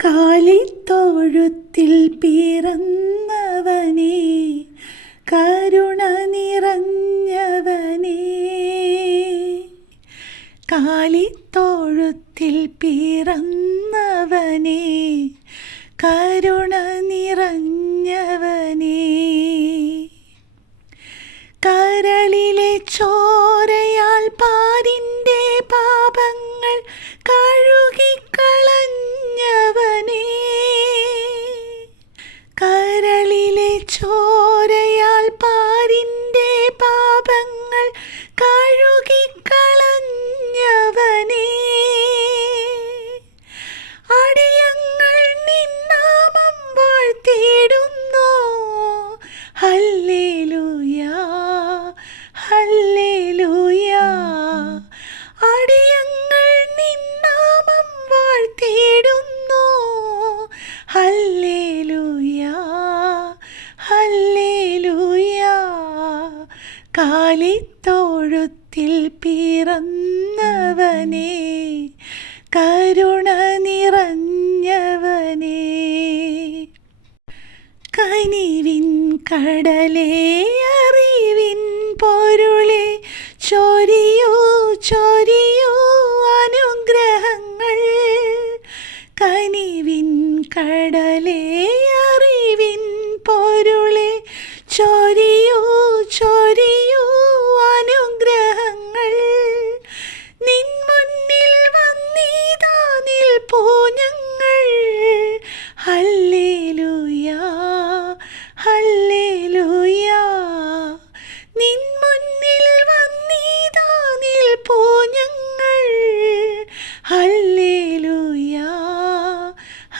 കാലിത്തൊഴുത്തിൽ പിറന്നവനേ, കരുണ നിറഞ്ഞവനേ. കാലിത്തൊഴുത്തിൽ പിറന്നവനേ, കരുണ നിറഞ്ഞവനേ. കരളിലെ ചോരയാൽ പാരിൻ്റെ പാപങ്ങൾ കഴുകിക്കളഞ്ഞവനേ. കരളിലെ ചോരയാൽ പാരിൻ്റെ പാപങ്ങൾ കഴുകിക്കളഞ്ഞവനേ. അടിയങ്ങൾ നിന്നാമം വാഴ്ത്തിയിടുന്നു. ഹല്ലേലൂയാ, ഹല്ലേലൂയാ. അടിയങ്ങൾ നിന്നാമം വാഴ്ത്തിയിടുന്നു. ഹല്ലേലൂയാ, ഹല്ലേലൂയാ. കാലിത്തൊഴുത്തിൽ പിറന്നവനേ, കരുണ നിറഞ്ഞവനേ. കനിവിൻ കടലേ, അറിവിൻ പൊരുളേ, ചൊരിയൂ ചൊരിയൂ അനുഗ്രഹങ്ങൾ. കനിവിൻ കടലേ, അറിവിൻ പൊരുളേ, ചൊരിയൂ ചൊരിയൂ അനുഗ്രഹങ്ങൾ. നിൻ മുന്നിൽ വന്നിതാ നിൽപ്പൂ ഞങ്ങൾ. ഹല്ലേലൂയാ, ഹല്ലേലൂയാ. നിൻ മുന്നിൽ വന്നിതാ നിൽപ്പൂ ഞങ്ങൾ. ഹല്ലേലൂയാ,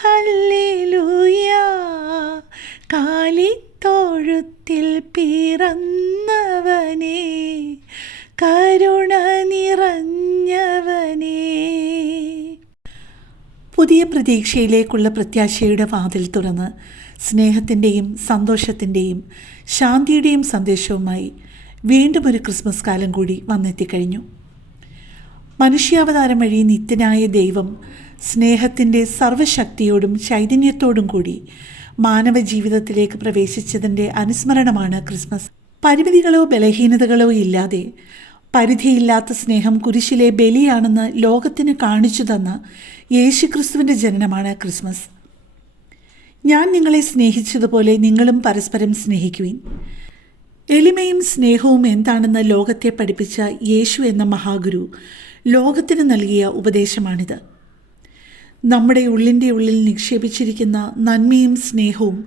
ഹല്ലേലൂയാ. കാലിത്തൊഴുത്തിൽ പിറന്നവനേ, കരുണ നിറഞ്ഞവനേ. പുതിയ പ്രതീക്ഷയിലേക്കുള്ള പ്രത്യാശയുടെ വാതിൽ തുറന്ന് സ്നേഹത്തിൻ്റെയും സന്തോഷത്തിൻ്റെയും ശാന്തിയുടെയും സന്ദേശവുമായി വീണ്ടും ഒരു ക്രിസ്മസ് കാലം കൂടി വന്നെത്തിക്കഴിഞ്ഞു. മനുഷ്യാവതാരം വഴി നിത്യനായ ദൈവം സ്നേഹത്തിൻ്റെ സർവ്വശക്തിയോടും ചൈതന്യത്തോടും കൂടി മാനവ ജീവിതത്തിലേക്ക് പ്രവേശിച്ചതിൻ്റെ അനുസ്മരണമാണ് ക്രിസ്മസ്. പരിമിതികളോ ബലഹീനതകളോ ഇല്ലാതെ പരിധിയില്ലാത്ത സ്നേഹം കുരിശിലെ ബലിയാണെന്ന് ലോകത്തിന് കാണിച്ചു തന്ന യേശുക്രിസ്തുവിൻ്റെ ജനനമാണ് ക്രിസ്മസ്. ഞാൻ നിങ്ങളെ സ്നേഹിച്ചതുപോലെ നിങ്ങളും പരസ്പരം സ്നേഹിക്കുവിൻ. എളിമയും സ്നേഹവും എന്താണെന്ന് ലോകത്തെ പഠിപ്പിച്ച യേശു എന്ന മഹാഗുരു ലോകത്തിന് നൽകിയ ഉപദേശമാണിത്. നമ്മുടെ ഉള്ളിൻ്റെ ഉള്ളിൽ നിക്ഷേപിച്ചിരിക്കുന്ന നന്മയും സ്നേഹവും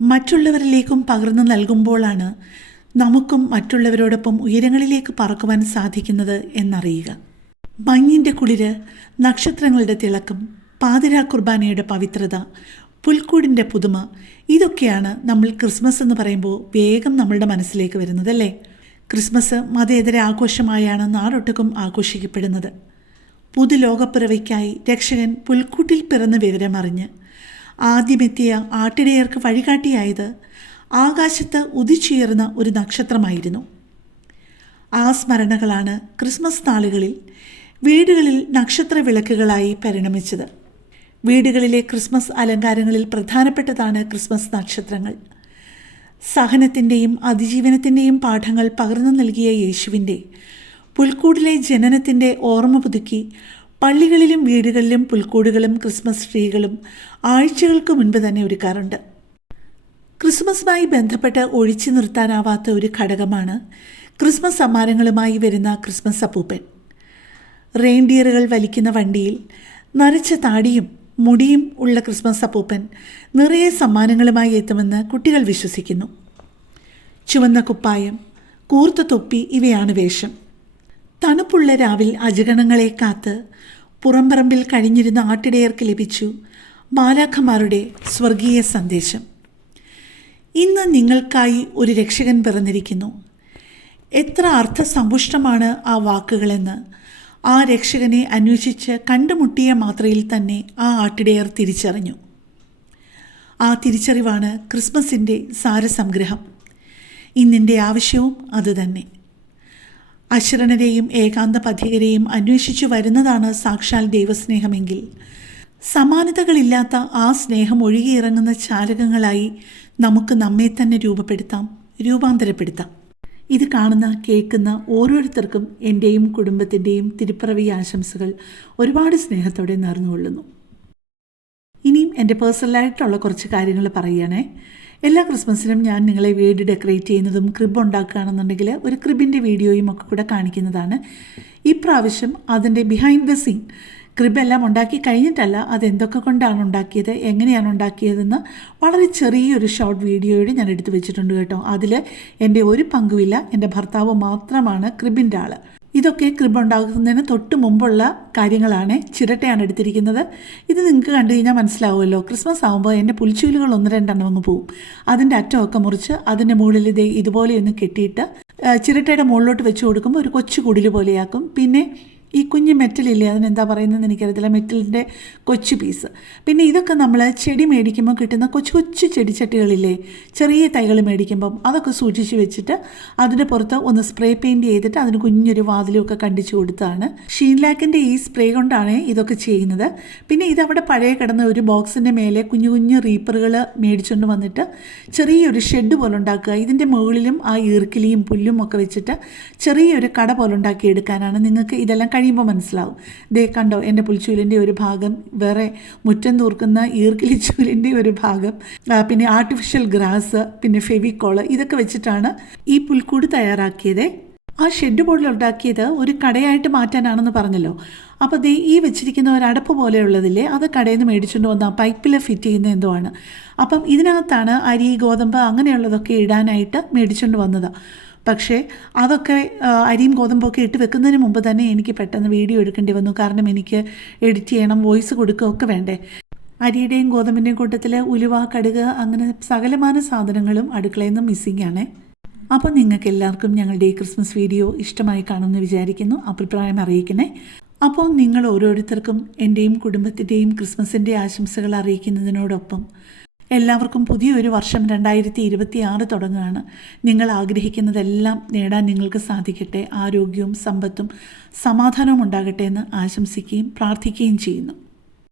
മറ്റുള്ളവരിലേക്കും പകർന്നു നൽകുമ്പോഴാണ് നമുക്കും മറ്റുള്ളവരോടൊപ്പം ഉയരങ്ങളിലേക്ക് പറക്കുവാൻ സാധിക്കുന്നത് എന്നറിയുക. മഞ്ഞിൻ്റെ കുളിര്, നക്ഷത്രങ്ങളുടെ തിളക്കം, പാതിരാ കുർബാനയുടെ പവിത്രത, പുൽക്കൂടിൻ്റെ പുതുമ, ഇതൊക്കെയാണ് നമ്മൾ ക്രിസ്മസ് എന്ന് പറയുമ്പോൾ വേഗം നമ്മളുടെ മനസ്സിലേക്ക് വരുന്നതല്ലേ. ക്രിസ്മസ് മതേതര ആഘോഷമായാണ് നാടൊട്ടുക്കും ആഘോഷിക്കപ്പെടുന്നത്. പുതുലോകപ്പിറവിക്കായി രക്ഷകൻ പുൽക്കൂട്ടിൽ പിറന്ന വിവരമറിഞ്ഞ് ആദ്യമെത്തിയ ആട്ടിടയർക്ക് വഴികാട്ടിയായത് ആകാശത്ത് ഉദിച്ചുയർന്ന ഒരു നക്ഷത്രമായിരുന്നു. ആ സ്മരണകളാണ് ക്രിസ്മസ് നാളുകളിൽ വീടുകളിൽ നക്ഷത്ര വിളക്കുകളായി പരിണമിച്ചത്. വീടുകളിലെ ക്രിസ്മസ് അലങ്കാരങ്ങളിൽ പ്രധാനപ്പെട്ടതാണ് ക്രിസ്മസ് നക്ഷത്രങ്ങൾ. സഹനത്തിൻ്റെയും അതിജീവനത്തിൻ്റെയും പാഠങ്ങൾ പകർന്നു നൽകിയ യേശുവിൻ്റെ പുൽക്കൂടിലെ ജനനത്തിൻ്റെ ഓർമ്മ പുതുക്കി പള്ളികളിലും വീടുകളിലും പുൽക്കൂടുകളും ക്രിസ്മസ് ട്രീകളും ആഴ്ചകൾക്ക് മുൻപ് തന്നെ ഒരുക്കാറുണ്ട്. ക്രിസ്മസുമായി ബന്ധപ്പെട്ട് ഒഴിച്ചു നിർത്താനാവാത്ത ഒരു ഘടകമാണ് ക്രിസ്മസ് സമ്മാനങ്ങളുമായി വരുന്ന ക്രിസ്മസ് അപ്പൂപ്പൻ. റെയിൻഡിയറുകൾ വലിക്കുന്ന വണ്ടിയിൽ നരച്ച താടിയും മുടിയും ഉള്ള ക്രിസ്മസ് അപ്പൂപ്പൻ നിറയെ സമ്മാനങ്ങളുമായി എത്തുമെന്ന് കുട്ടികൾ വിശ്വസിക്കുന്നു. ചുവന്ന കുപ്പായം, കൂർത്ത തൊപ്പി ഇവയാണ് വേഷം. തണുപ്പുള്ള രാവിൽ അജഗണങ്ങളെ കാത്ത് പുറംപറമ്പിൽ കഴിഞ്ഞിരുന്ന ആട്ടിടയർക്ക് ലഭിച്ചു മാലാഖമാരുടെ സ്വർഗീയ സന്ദേശം. ഇന്ന് നിങ്ങൾക്കായി ഒരു രക്ഷകൻ പിറന്നിരിക്കുന്നു. എത്ര അർത്ഥസമ്പുഷ്ടമാണ് ആ വാക്കുകളെന്ന് ആ രക്ഷകനെ അന്വേഷിച്ച് കണ്ടുമുട്ടിയ മാത്രയിൽ തന്നെ ആ ആട്ടിടയർ തിരിച്ചറിഞ്ഞു. ആ തിരിച്ചറിവാണ് ക്രിസ്മസിൻ്റെ സാരസംഗ്രഹം. ഇന്നിൻ്റെ ആവശ്യവും അതുതന്നെ. അശരണരെയും ഏകാന്ത പഥികരെയും അന്വേഷിച്ചു വരുന്നതാണ് സാക്ഷാൽ ദൈവസ്നേഹമെങ്കിൽ സമാനതകളില്ലാത്ത ആ സ്നേഹം ഒഴുകിയിറങ്ങുന്ന ചാലകങ്ങളായി നമുക്ക് നമ്മെ തന്നെ രൂപാന്തരപ്പെടുത്താം. ഇത് കാണുന്ന കേൾക്കുന്ന ഓരോരുത്തർക്കും എൻ്റെയും കുടുംബത്തിൻ്റെയും തിരുപ്പിറവി ആശംസകൾ ഒരുപാട് സ്നേഹത്തോടെ നേർന്നുകൊള്ളുന്നു. ഇനിയും എൻ്റെ പേഴ്സണലായിട്ടുള്ള കുറച്ച് കാര്യങ്ങൾ പറയുകയാണേ. എല്ലാ ക്രിസ്മസിനും ഞാൻ നിങ്ങളെ വീട് ഡെക്കറേറ്റ് ചെയ്യുന്നതും ക്രിബ് ഉണ്ടാക്കുകയാണെന്നുണ്ടെങ്കിൽ ഒരു ക്രിബിൻ്റെ വീഡിയോയും ഒക്കെ കൂടെ കാണിക്കുന്നതാണ്. ഇപ്രാവശ്യം അതിൻ്റെ ബിഹൈൻഡ് ദ സീൻ ക്രിബെല്ലാം ഉണ്ടാക്കി കഴിഞ്ഞിട്ടല്ല, അതെന്തൊക്കെ കൊണ്ടാണ് ഉണ്ടാക്കിയത്, എങ്ങനെയാണ് ഉണ്ടാക്കിയതെന്ന് വളരെ ചെറിയൊരു ഷോർട്ട് വീഡിയോയുടെ ഞാൻ എടുത്തു വെച്ചിട്ടുണ്ട് കേട്ടോ. അതിൽ എൻ്റെ ഒരു പങ്കുമില്ല, എൻ്റെ ഭർത്താവ് മാത്രമാണ് ക്രിബിൻ്റെ ആൾ. ഇതൊക്കെ ക്രിബ് ഉണ്ടാക്കുന്നതിന് തൊട്ട് മുമ്പുള്ള കാര്യങ്ങളാണ്. ചിരട്ടയാണ് എടുത്തിരിക്കുന്നത്. ഇത് നിങ്ങൾക്ക് കണ്ടു കഴിഞ്ഞാൽ മനസ്സിലാവുമല്ലോ. ക്രിസ്മസ് ആകുമ്പോൾ എൻ്റെ പുൽച്ചൂലുകൾ 1-2 അങ്ങ് പോവും. അതിൻ്റെ അറ്റമൊക്കെ മുറിച്ച് അതിൻ്റെ മുകളിൽ ഇതുപോലെയൊന്ന് കെട്ടിയിട്ട് ചിരട്ടയുടെ മുകളിലോട്ട് വെച്ച് കൊടുക്കുമ്പോൾ ഒരു കൊച്ചു കുടിൽ പോലെയാക്കും. പിന്നെ ഈ കുഞ്ഞ് മെറ്റലില്ലേ, അതിനെന്താ പറയുന്നതെന്ന് എനിക്കറിയത്തില്ല, മെറ്റലിൻ്റെ കൊച്ചു പീസ്. പിന്നെ ഇതൊക്കെ നമ്മൾ ചെടി മേടിക്കുമ്പോൾ കിട്ടുന്ന കൊച്ചു കൊച്ചു ചെടിച്ചട്ടികളില്ലേ, ചെറിയ തൈകൾ മേടിക്കുമ്പം അതൊക്കെ സൂക്ഷിച്ച് വെച്ചിട്ട് അതിൻ്റെ പുറത്ത് ഒന്ന് സ്പ്രേ പെയിൻറ്റ് ചെയ്തിട്ട് അതിന് കുഞ്ഞൊരു വാതിലുമൊക്കെ കണ്ടിച്ചു കൊടുത്താണ്. ഷീൻലാക്കിൻ്റെ ഈ സ്പ്രേ കൊണ്ടാണ് ഇതൊക്കെ ചെയ്യുന്നത്. പിന്നെ ഇതവിടെ പഴയ കിടന്ന ഒരു ബോക്സിൻ്റെ മേലെ കുഞ്ഞു കുഞ്ഞു റീപ്പറുകൾ മേടിച്ചുകൊണ്ട് വന്നിട്ട് ചെറിയൊരു ഷെഡ് പോലെ ഉണ്ടാക്കുക. ഇതിൻ്റെ മുകളിലും ആ ഈർക്കിലിയും പുല്ലും ഒക്കെ വെച്ചിട്ട് ചെറിയൊരു കട പോലെ ഉണ്ടാക്കി എടുക്കാനാണ്. നിങ്ങൾക്ക് ഇതെല്ലാം കഴിയുമ്പോൾ മനസ്സിലാവും. ദേ കണ്ടോ, എൻ്റെ പുൽച്ചൂലിൻ്റെ ഒരു ഭാഗം, വേറെ മുറ്റം തൂർക്കുന്ന ഈർക്കിലിച്ചൂലിൻ്റെ ഒരു ഭാഗം, പിന്നെ ആർട്ടിഫിഷ്യൽ ഗ്രാസ്, പിന്നെ ഫെവിക്കോള്, ഇതൊക്കെ വെച്ചിട്ടാണ് ഈ പുൽക്കൂട് തയ്യാറാക്കിയത്. ആ ഷെഡ് പോലെ ഉണ്ടാക്കിയത് ഒരു കടയായിട്ട് മാറ്റാനാണെന്ന് പറഞ്ഞല്ലോ. അപ്പോൾ ദേ ഈ വെച്ചിരിക്കുന്ന ഒരു അടപ്പ് പോലെയുള്ളതില്ലേ, അത് കടയിൽ നിന്ന് മേടിച്ചുകൊണ്ട് വന്ന പൈപ്പിൽ ഫിറ്റ് ചെയ്യുന്ന എന്തോ ആണ്. അപ്പം ഇതിനകത്താണ് അരി, ഗോതമ്പ് അങ്ങനെയുള്ളതൊക്കെ ഇടാനായിട്ട് മേടിച്ചുകൊണ്ട് വന്നത്. പക്ഷേ അതൊക്കെ അരിയും ഗോതമ്പൊക്കെ ഇട്ട് വെക്കുന്നതിന് മുമ്പ് തന്നെ എനിക്ക് പെട്ടെന്ന് വീഡിയോ എടുക്കേണ്ടി വന്നു. കാരണം എനിക്ക് എഡിറ്റ് ചെയ്യണം, വോയിസ് കൊടുക്കുകയൊക്കെ വേണ്ടേ. അരിയുടെയും ഗോതമ്പിൻ്റെയും കൂട്ടത്തിൽ ഉലുവ, കടുക്, അങ്ങനെ സകലമാന സാധനങ്ങളും അടുക്കളയിൽ നിന്ന് മിസ്സിംഗ് ആണ്. അപ്പോൾ നിങ്ങൾക്ക് എല്ലാവർക്കും ഞങ്ങളുടെ ഈ ക്രിസ്മസ് വീഡിയോ ഇഷ്ടമായി കാണുമെന്ന് വിചാരിക്കുന്നു. അഭിപ്രായം അറിയിക്കണേ. അപ്പോൾ നിങ്ങൾ ഓരോരുത്തർക്കും എൻ്റെയും കുടുംബത്തിൻ്റെയും ക്രിസ്മസിൻ്റെ ആശംസകൾ അറിയിക്കുന്നതിനോടൊപ്പം എല്ലാവർക്കും പുതിയൊരു വർഷം 2026 തുടങ്ങുകയാണ്. നിങ്ങൾ ആഗ്രഹിക്കുന്നതെല്ലാം നേടാൻ നിങ്ങൾക്ക് സാധിക്കട്ടെ. ആരോഗ്യവും സമ്പത്തും സമാധാനവും ഉണ്ടാകട്ടെ എന്ന് ആശംസിക്കുകയും പ്രാർത്ഥിക്കുകയും ചെയ്യുന്നു.